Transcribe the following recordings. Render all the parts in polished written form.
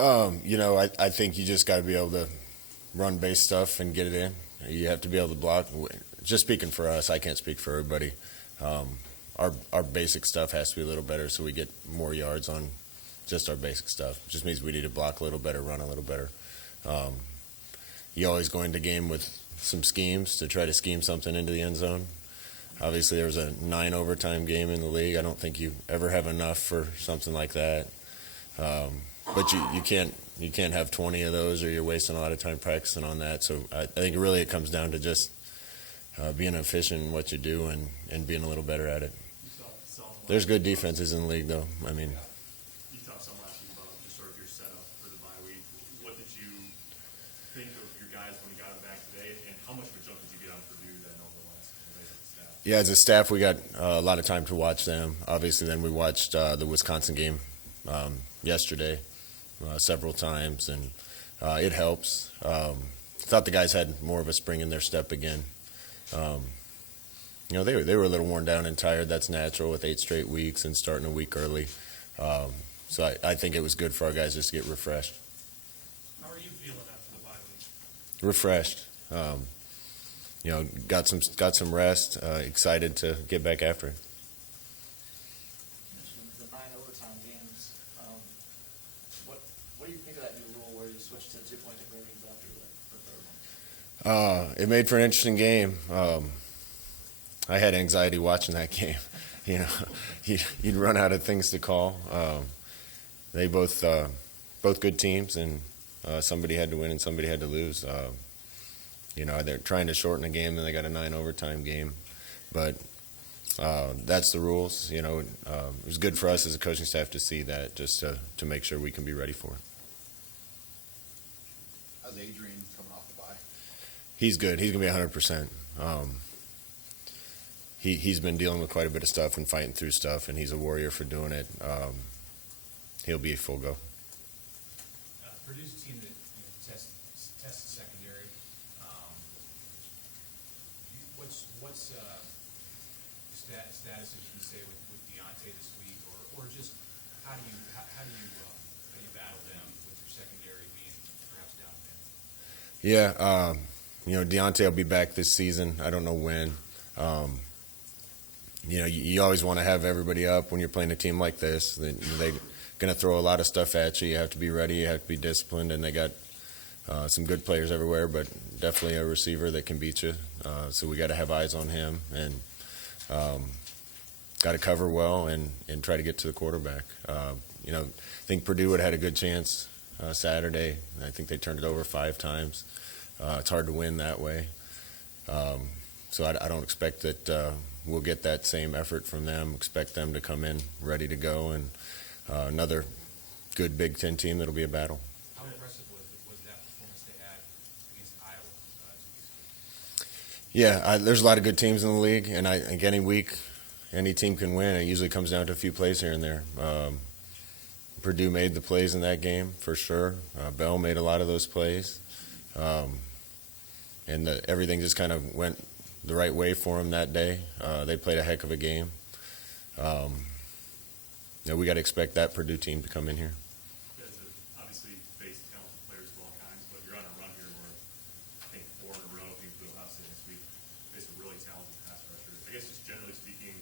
I think you just got to be able to run base stuff and get it in. You have to be able to block. Just speaking for us, I can't speak for everybody. Our basic stuff has to be a little better so we get more yards on just our basic stuff. It just means we need to block a little better, run a little better. You always go into game with some schemes to try to scheme something into the end zone. Obviously, there was a 9 overtime game in the league. I don't think you ever have enough for something like that. But you can't have 20 of those, or you're wasting a lot of time practicing on that. So I think really it comes down to just being efficient in what you do and being a little better at it. There's good defenses in the league, though. I mean, you talked some last week about just sort of your setup for the bye week. What did you think of your guys when you got them back today, and how much of a jump did you get on Purdue then over the last couple days with the staff? Yeah, as a staff, we got a lot of time to watch them. Obviously, then we watched the Wisconsin game yesterday several times, and it helps. Thought the guys had more of a spring in their step again. They were a little worn down and tired. That's natural with 8 straight weeks and starting a week early. So I think it was good for our guys just to get refreshed. How are you feeling after the bye week? Refreshed. Got some rest. Excited to get back after it. You mentioned the 9 overtime games. What do you think of that new rule where you switched to 2-point conversions after the third one? It made for an interesting game. I had anxiety watching that game. You'd run out of things to call. They both good teams, and somebody had to win and somebody had to lose. They're trying to shorten a game, and they got a 9 overtime game, but that's the rules. It was good for us as a coaching staff to see that, just to make sure we can be ready for it. How's Adrian coming off the bye? He's good. He's gonna be 100%. He's been dealing with quite a bit of stuff and fighting through stuff, and he's a warrior for doing it. He'll be full go. Purdue's a team that tests the secondary. What's status, as you can say, with Deontay this week, or just how do you battle them with your secondary being perhaps down a bit? Yeah, Deontay will be back this season. I don't know when. You always want to have everybody up when you're playing a team like this. They're going to throw a lot of stuff at you. You have to be ready. You have to be disciplined. And they got some good players everywhere, but definitely a receiver that can beat you. So we got to have eyes on him and got to cover well and try to get to the quarterback. I think Purdue would have had a good chance Saturday. I think they turned it over 5 times. It's hard to win that way. So I don't expect that we'll get that same effort from them. Expect them to come in ready to go, and another good Big Ten team that'll be a battle. How impressive was that performance they had against Iowa 2 weeks ago? Yeah, there's a lot of good teams in the league, and I think any week any team can win. It usually comes down to a few plays here and there. Purdue made the plays in that game for sure. Bell made a lot of those plays. And everything just kind of went the right way for them that day. They played a heck of a game. We got to expect that Purdue team to come in here. You guys have obviously faced talented players of all kinds, but you're on a run here where I think 4 in a row, if you include Ohio State this week, face a really talented pass rusher. I guess just generally speaking,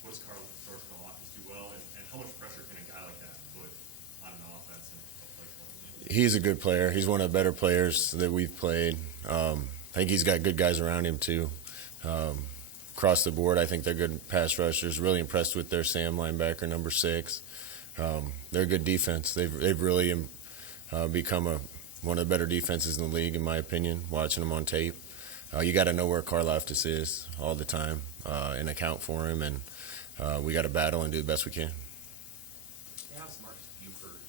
what does Carl offense do well, and how much pressure can a guy like that put on an offense and a play call? He's a good player. He's one of the better players that we've played. I think he's got good guys around him too. Across the board, I think they're good pass rushers. Really impressed with their Sam linebacker, number 6. They're a good defense. They've really become one of the better defenses in the league, in my opinion, watching them on tape. You got to know where Karlaftis is all the time and account for him, and we got to battle and do the best we can. How's Marcus Buford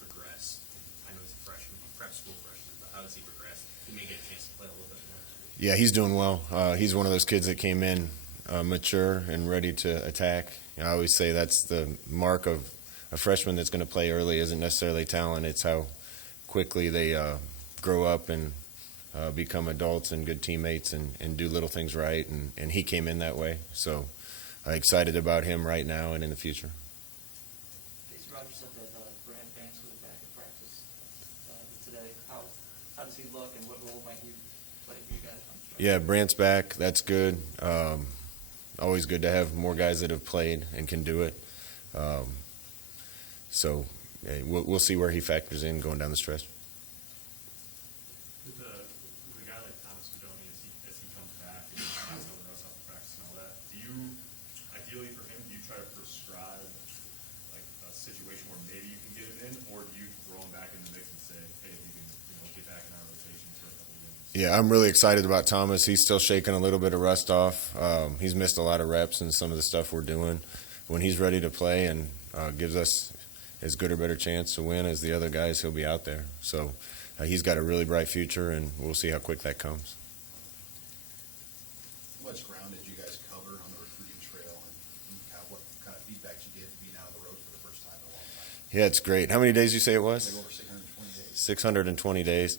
progress? I know he's a freshman, prep school freshman, but how does he progress? He may get a chance to play a little bit more. Yeah, he's doing well. He's one of those kids that came in mature and ready to attack. I always say that's the mark of a freshman that's going to play early isn't necessarily talent. It's how quickly they grow up and become adults and good teammates and do little things right. And he came in that way. So I'm excited about him right now and in the future. Casey Rogers said that Brand Banks will be back Yeah, Brant's back. That's good. Always good to have more guys that have played and can do it. So yeah, we'll see where he factors in going down the stretch. With a guy like Thomas Fedoni, as he comes back and has some rust off the practice and all that, do you, ideally for him, do you try to prescribe like a situation where maybe you can get him in, or do you throw him back in the mix and say, hey, if you can, get back in our rotation for a couple of games? Yeah, I'm really excited about Thomas. He's still shaking a little bit of rust off. He's missed a lot of reps in some of the stuff we're doing. When he's ready to play and gives us as good or better chance to win as the other guys, he'll be out there. So he's got a really bright future, and we'll see how quick that comes. How much ground did you guys cover on the recruiting trail, and what kind of feedback you get being out on the road for the first time in a long time? Yeah, it's great. How many days did you say it was? Like over 620 days. 620 days.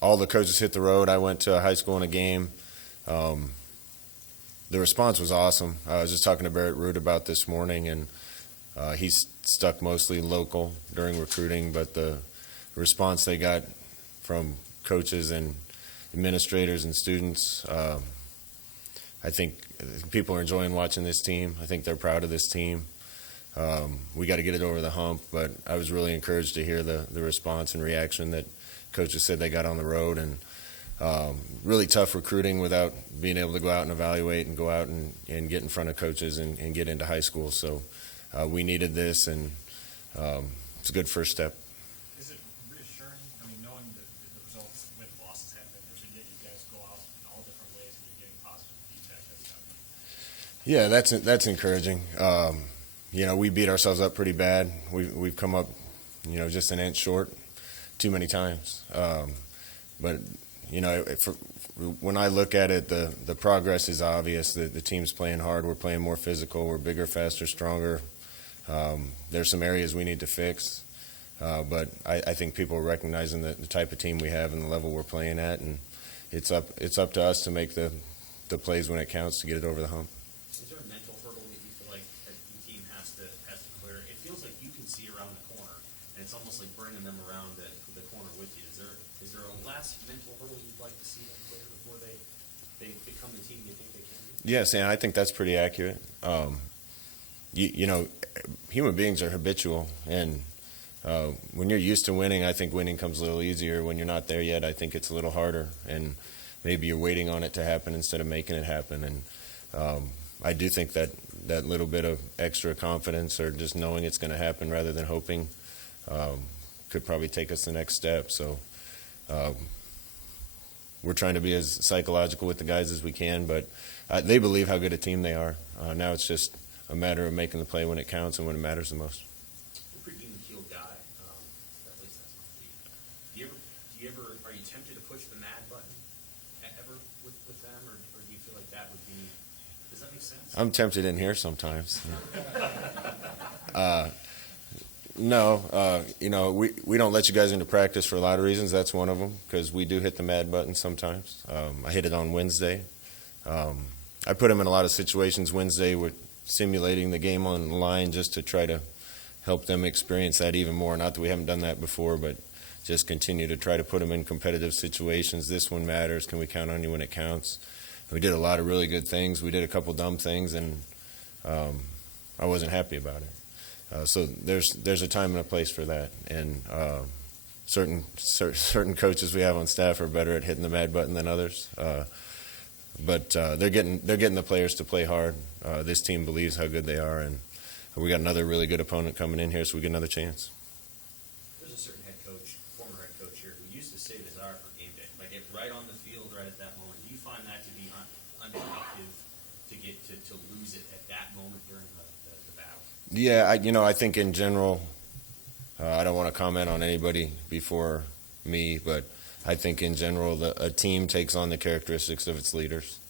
All the coaches hit the road. I went to high school in a game. The response was awesome. I was just talking to Barrett Root about this morning, and he's stuck mostly local during recruiting, but the response they got from coaches and administrators and students, I think people are enjoying watching this team. I think they're proud of this team. We got to get it over the hump, but I was really encouraged to hear the response and reaction that coaches said they got on the road, and really tough recruiting without being able to go out and evaluate and go out and get in front of coaches and get into high school. So we needed this, and it's a good first step. Is it reassuring, knowing that the results with losses have been there, but yet you guys go out in all different ways and you're getting positive feedback? Yeah, that's encouraging. We beat ourselves up pretty bad. We've come up, just an inch short too many times. But when I look at it, the progress is obvious. The team's playing hard. We're playing more physical. We're bigger, faster, stronger. There's some areas we need to fix. But I think people are recognizing the type of team we have and the level we're playing at, and it's up to us to make the plays when it counts to get it over the hump. Is there a mental hurdle that you feel like that the team has to clear? It feels like you can see around the corner, and it's almost like bringing them around the corner with you. Is there a last mental hurdle you'd like to see them clear before they become the team you think they can be? Yes, and I think that's pretty accurate. Human beings are habitual, and when you're used to winning, I think winning comes a little easier. When you're not there yet, I think it's a little harder, and maybe you're waiting on it to happen instead of making it happen. And I do think that little bit of extra confidence or just knowing it's going to happen rather than hoping could probably take us the next step. So we're trying to be as psychological with the guys as we can, but they believe how good a team they are. Now it's just a matter of making the play when it counts and when it matters the most. You're a pretty even-keeled guy. At least that's my belief. Are you tempted to push the mad button ever with them, or do you feel like that would be? Does that make sense? I'm tempted in here sometimes. No, we don't let you guys into practice for a lot of reasons. That's one of them, because we do hit the mad button sometimes. I hit it on Wednesday. I put him in a lot of situations Wednesday with simulating the game on the line just to try to help them experience that even more. Not that we haven't done that before, but just continue to try to put them in competitive situations. This one matters. Can we count on you when it counts? We did a lot of really good things. We did a couple dumb things, and I wasn't happy about it. So there's a time and a place for that, and certain coaches we have on staff are better at hitting the mad button than others. But they're getting the players to play hard. This team believes how good they are, and we got another really good opponent coming in here, so we get another chance. There's a certain former head coach here, who used to say desire for game day, like if right on the field, right at that moment. Do you find that to be unproductive to lose it at that moment during the battle? Yeah, I think in general, I don't want to comment on anybody before me, but I think in general a team takes on the characteristics of its leaders.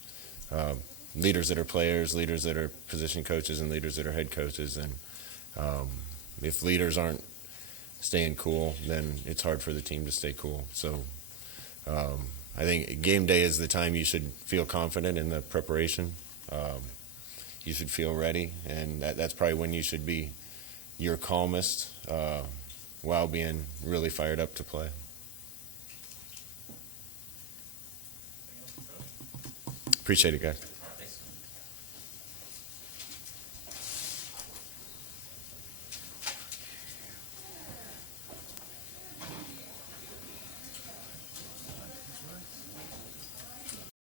Leaders that are players, leaders that are position coaches, and leaders that are head coaches. And if leaders aren't staying cool, then it's hard for the team to stay cool. So I think game day is the time you should feel confident in the preparation. You should feel ready, and that's probably when you should be your calmest while being really fired up to play. Anything else, Coach? Appreciate it, guys.